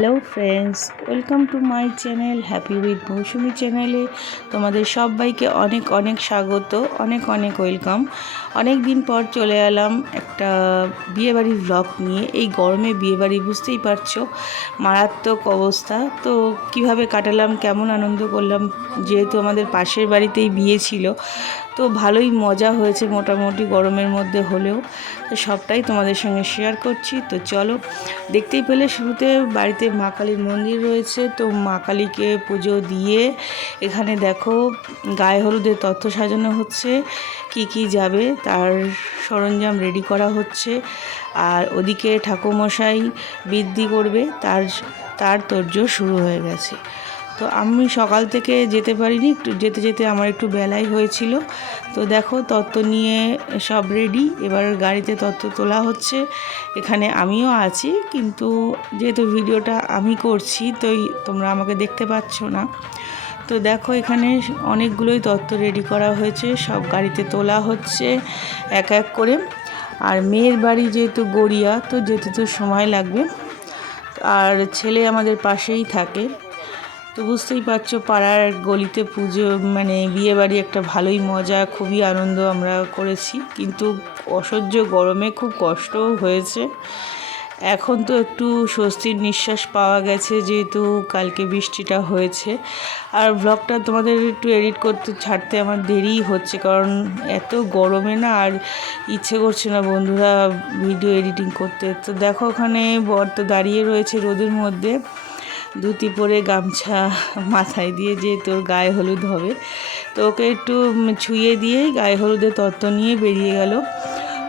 Hello friends welcome to my channel happy with Mousumi চ্যানেলে তোমাদের সবাইকে অনেক অনেক স্বাগত, অনেক অনেক ওয়েলকাম অনেক দিন পর চলে এলাম একটা বিয়েবাড়ির ব্লগ নিয়ে। এই গরমে বিয়েবাড়ি বুঝতেই পারছ, মারাত্মক অবস্থা। তো কীভাবে কাটালাম, কেমন আনন্দ করলাম, যেহেতু আমাদের পাশের বাড়িতেই বিয়ে ছিল তো ভালোই মজা হয়েছে মোটামুটি গরমের মধ্যে হলেও। তো সবটাই তোমাদের সঙ্গে শেয়ার করছি। তো চলো, দেখতেই পেলে শুরুতে বাড়িতে মা কালীর মন্দির রয়েছে। তো মা কালীকে পুজো দিয়ে এখানে দেখো গায়ে হলুদের তথ্য সাজানো হচ্ছে, কি কি যাবে তার সরঞ্জাম রেডি করা হচ্ছে। আর ওদিকে ঠাকুরমশাই বৃদ্ধি করবে, তার তার তোড়জোড় শুরু হয়ে গেছে। তো আমি সকাল থেকে যেতে পারিনি, একটু যেতে যেতে আমার একটু বেলাই হয়েছিল। তো দেখো, তত্ত্ব নিয়ে সব রেডি এবার গাড়িতে তত্ত্ব তোলা হচ্ছে। এখানে আমিও আছি, কিন্তু যেহেতু ভিডিওটা আমি করছি তো তোমরা আমাকে দেখতে পাচ্ছ না। তো দেখো, এখানে অনেকগুলোই তত্ত্ব রেডি করা হয়েছে, সব গাড়িতে তোলা হচ্ছে এক এক করে। আর মেয়ের বাড়ি যেহেতু গড়িয়া, তো যেতে তো সময় লাগবে। আর ছেলে আমাদের পাশেই থাকে। তো বুঝতেই পারছ, পাড়ার গলিতে পুজো মানে বিয়ে বাড়ি একটা ভালোই মজা, খুবই আনন্দ আমরা করেছি। কিন্তু অসহ্য গরমে খুব কষ্টও হয়েছে। এখন তো একটু স্বস্তির নিঃশ্বাস পাওয়া গেছে, যেহেতু কালকে বৃষ্টিটা হয়েছে। আর ব্লগটা তোমাদের একটু এডিট করতে, ছাড়তে আমার দেরিই হচ্ছে, কারণ এত গরমে না আর ইচ্ছে করছে না বন্ধুরা ভিডিও এডিটিং করতে। তো দেখো ওখানে বর তো দাঁড়িয়ে রয়েছে রোদের মধ্যে। ধুতি পরে গামছা মাথায় দিয়ে যে তোর গায়ে হলুদ হবে, তো ওকে একটু ছুঁয়ে দিয়ে গায়ে হলুদের তত্ত্ব নিয়ে বেরিয়ে গেল।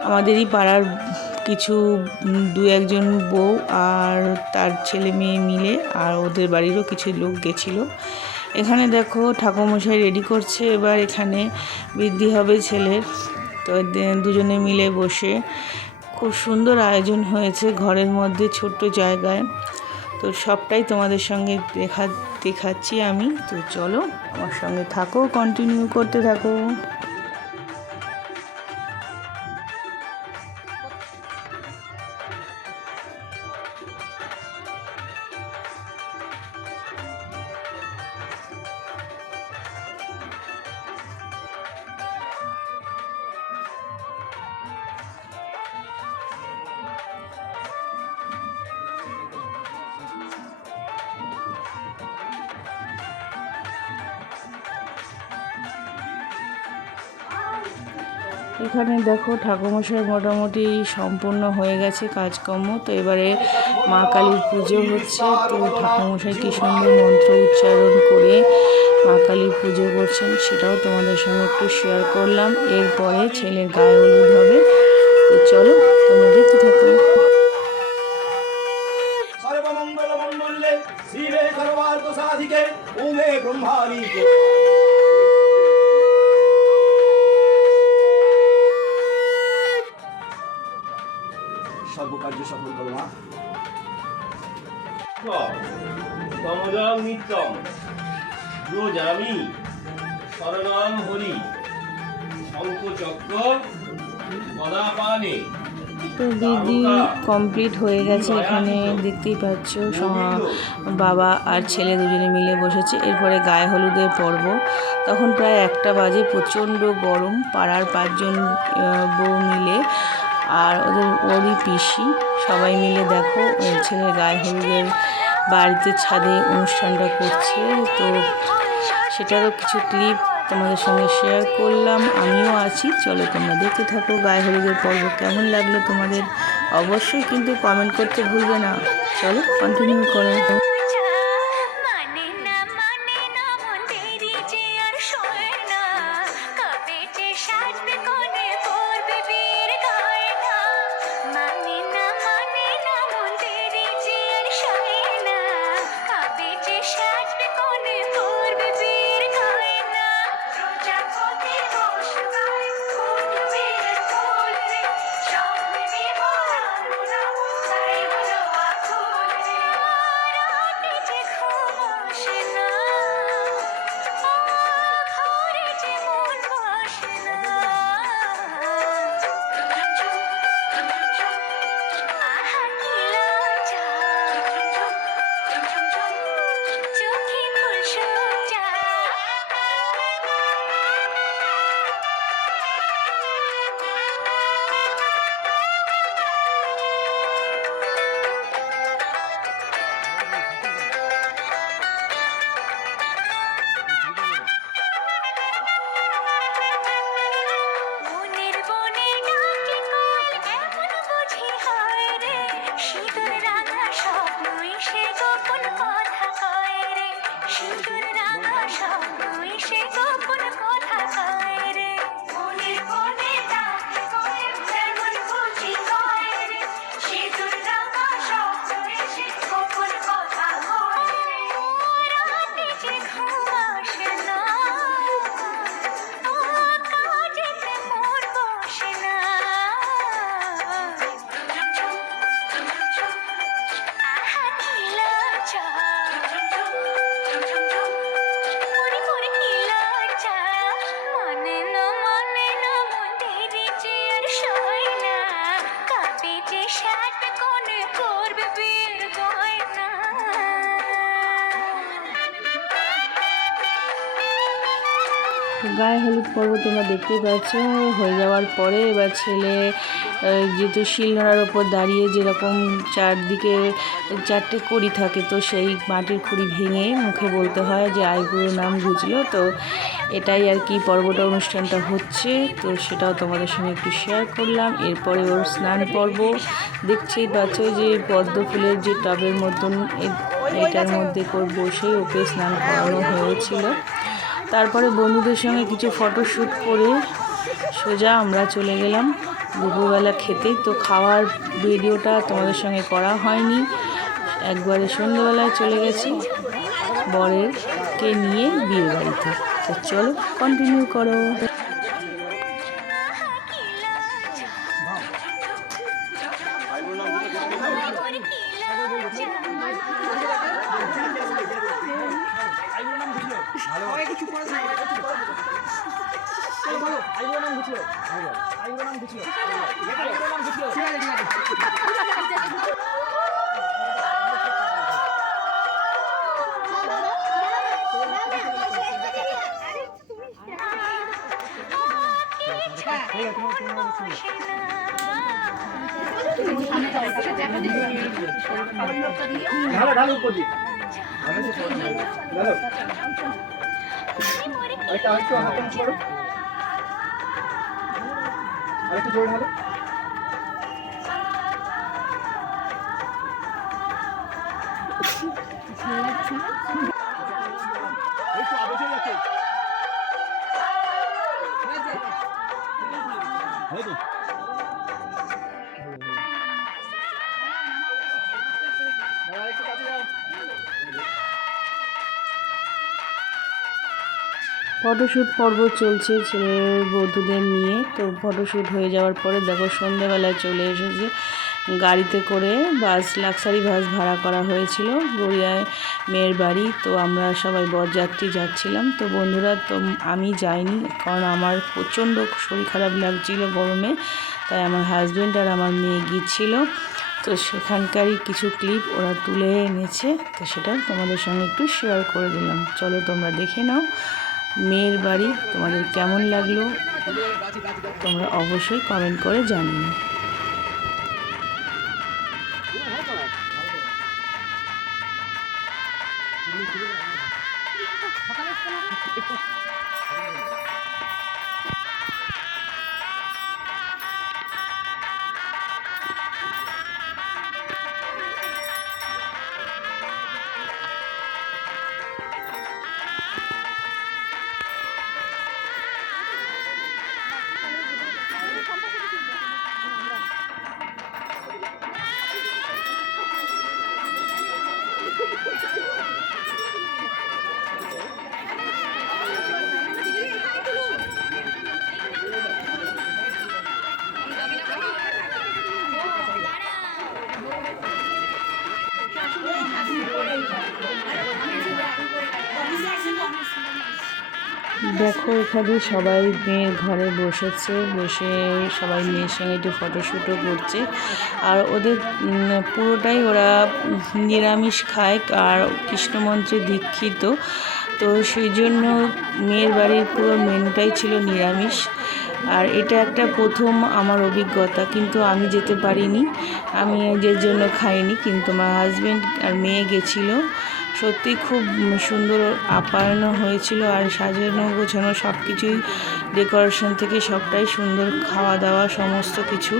আমাদেরই পাড়ার কিছু দু একজন বউ আর তার ছেলে মেয়ে মিলে আর ওদের বাড়িরও কিছু লোক গেছিল। এখানে দেখো ঠাকুরমশাই রেডি করছে, এবার এখানে বৃদ্ধি হবে ছেলের। তো দুজনে মিলে বসে খুব সুন্দর আয়োজন হয়েছে ঘরের মধ্যে, ছোট্ট জায়গায়। তো সবটাই তোমাদের সঙ্গে দেখা দেখাচ্ছি আমি। তো চলো আমার সঙ্গে থাকো কন্টিনিউ করতে থাকো। এখানে দেখো ঠাকুরমশাই মোটামুটি সম্পূর্ণ হয়ে গেছে কাজকর্ম। তো এবারে মা কালীর পুজো হচ্ছে। তো ঠাকুরমশাই কি সুন্দর মন্ত্র উচ্চারণ করে মা কালীর পুজো করছেন, সেটাও তোমাদের সঙ্গে একটু শেয়ার করলাম। এরপরে ছেলের গায়ে হলুদ হবে। তো চলো তোমাদের দেখতে সর্বকার্য সফল করো মা। তমজং নিত্যম ব্রজামি শরণাম হরি। শঙ্খচক্র গদাপানে। তো দিদি কমপ্লিট হয়ে গেছে এখানে দেখতেই পাচ্ছ বাবা আর ছেলে দুজনে মিলে বসেছে। এরপরে গায়ে হলুদের পর্ব। তখন প্রায় একটা বাজে প্রচণ্ড গরম। পাড়ার পাঁচজন বউ মিলে আর ওদের ওরই পিসি। সবাই মিলে দেখো ছেলের গায়ে হলুদের বাড়িতে ছাদে অনুষ্ঠানটা করছে। তো সেটারও কিছু ক্লিপ তোমাদের সঙ্গে শেয়ার করলাম। আমিও আছি। চলো তোমরা দেখতে থাকো গায়ে হলুদের পর্ব কেমন লাগল তোমাদের। অবশ্যই কিন্তু কমেন্ট করতে ভুলবে না। চলো কন্টিনিউ করো। রে রাঙা স্বপ্নই সে গোপন গায়ে হলুদ পর্ব তোমরা দেখতেই পাচ্ছ। হয়ে যাওয়ার পরে এবার ছেলে যেহেতু শিলনোড়ার ওপর দাঁড়িয়ে যেরকম চারদিকে, চারটে কড়ি থাকে, তো সেই মাটির খুঁড়ি ভেঙে মুখে বলতে হয় যে আইগুলোর নাম বুঝলো। তো এটাই আর কি পর্বটা, অনুষ্ঠানটা হচ্ছে। তো সেটাও তোমাদের সঙ্গে একটু শেয়ার করলাম। এরপরে ওর স্নান পর্ব। দেখছেই পাচ্ছ যে, পদ্ম ফুলের যে টবের মতন এটার মধ্যে বসেই ওকে স্নান করানো হয়েছিল। তারপরে বন্ধুদের সঙ্গে কিছু ফটো শ্যুট করে সোজা আমরা চলে গেলাম দুপুরবেলা খেতে। তো খাওয়ার ভিডিওটা তোমাদের সঙ্গে করা হয়নি। একবারে সন্ধ্যেবেলায় চলে গেছি বরেরকে নিয়ে বিয়ে বাড়িতে তো চলো কন্টিনিউ করো। ঢালো ঢালো উপর দিকে ঢালো। আরেকটা আরেকটু হাতে করো আরেকটু জোরে ঢালো হয়ে ফটোশ্যুট পর্ব চলছে ছেলে বধূদের নিয়ে। তো ফটোশ্যুট হয়ে যাওয়ার পরে দেখো সন্ধেবেলায় চলে এসেছে। গাড়িতে করে বাস, লাক্সারি বাস ভাড়া করা হয়েছিল গড়িয়ায় মেয়ের বাড়ি। তো আমরা সবাই বরযাত্রী যাচ্ছিলাম। তো বন্ধুরা তো আমি যাইনি কারণ আমার প্রচণ্ড শরীর খারাপ লাগছিল গরমে, তাই আমার হাজব্যান্ড আর আমার মেয়ে গিয়েছিল। তো সেখানকারই কিছু ক্লিপ ওরা তুলে এনেছে। তো সেটা তোমাদের সঙ্গে একটু শেয়ার করে দিলাম। চলো তোমরা দেখে নাও। মেয়ের বাড়ি তোমাদের কেমন লাগল? তোমরা অবশ্যই কমেন্ট করে জানিও। দেখো, এখানে সবাই মেয়ের ঘরে বসেছে, বসে সবাই মেয়ের সঙ্গে একটু ফটোশ্যুটও করছে। আর ওদের পুরোটাই ওরা নিরামিষ খায়, আর কৃষ্ণমঞ্চে দীক্ষিত। তো সেই জন্য মেয়ের বাড়ির পুরো মেনুটাই ছিল নিরামিষ। আর এটা একটা প্রথম আমার অভিজ্ঞতা, কিন্তু আমি যেতে পারিনি। আমি যে জন্য খাইনি, কিন্তু আমার হাজব্যান্ড আর মেয়ে গেছিল। সত্যি খুব সুন্দর আপ্যায়নও হয়েছিল আর সাজানো গোছানো সব কিছুই ডেকোরেশন থেকে সবটাই সুন্দর খাওয়া দাওয়া সমস্ত কিছু।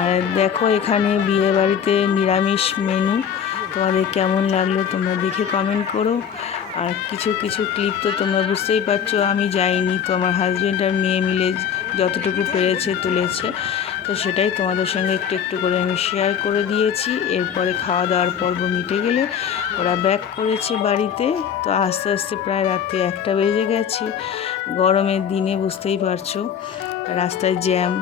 আর দেখো এখানে বিয়ে বাড়িতে নিরামিষ মেনু তোমাদের কেমন লাগল তোমরা দেখে কমেন্ট করো। আর কিছু কিছু ক্লিপ তো তোমরা বুঝতেই পারছ, আমি যাইনি। তো আমার হাজব্যান্ড আর মেয়ে মিলে যতটুকু পেরেছে, তুলেছে। তো সেটাই তোমাদের সঙ্গে একটু একটু করে আমি শেয়ার করে দিয়েছি। এরপরে খাওয়া দাওয়ার পর্ব মিটে গেলে ওরা ব্যাক করেছে বাড়িতে। তো আস্তে আস্তে প্রায় রাত্রি একটা বেজে গেছে। গরমের দিনে বুঝতেই পারছ, রাস্তায় জ্যাম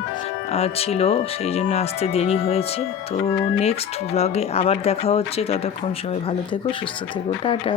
ছিল, সেই জন্য আসতে দেরি হয়েছে। তো নেক্সট ব্লগে আবার দেখা হচ্ছে। ততক্ষণ সবাই ভালো থেকো, সুস্থ থেকো। টাটা।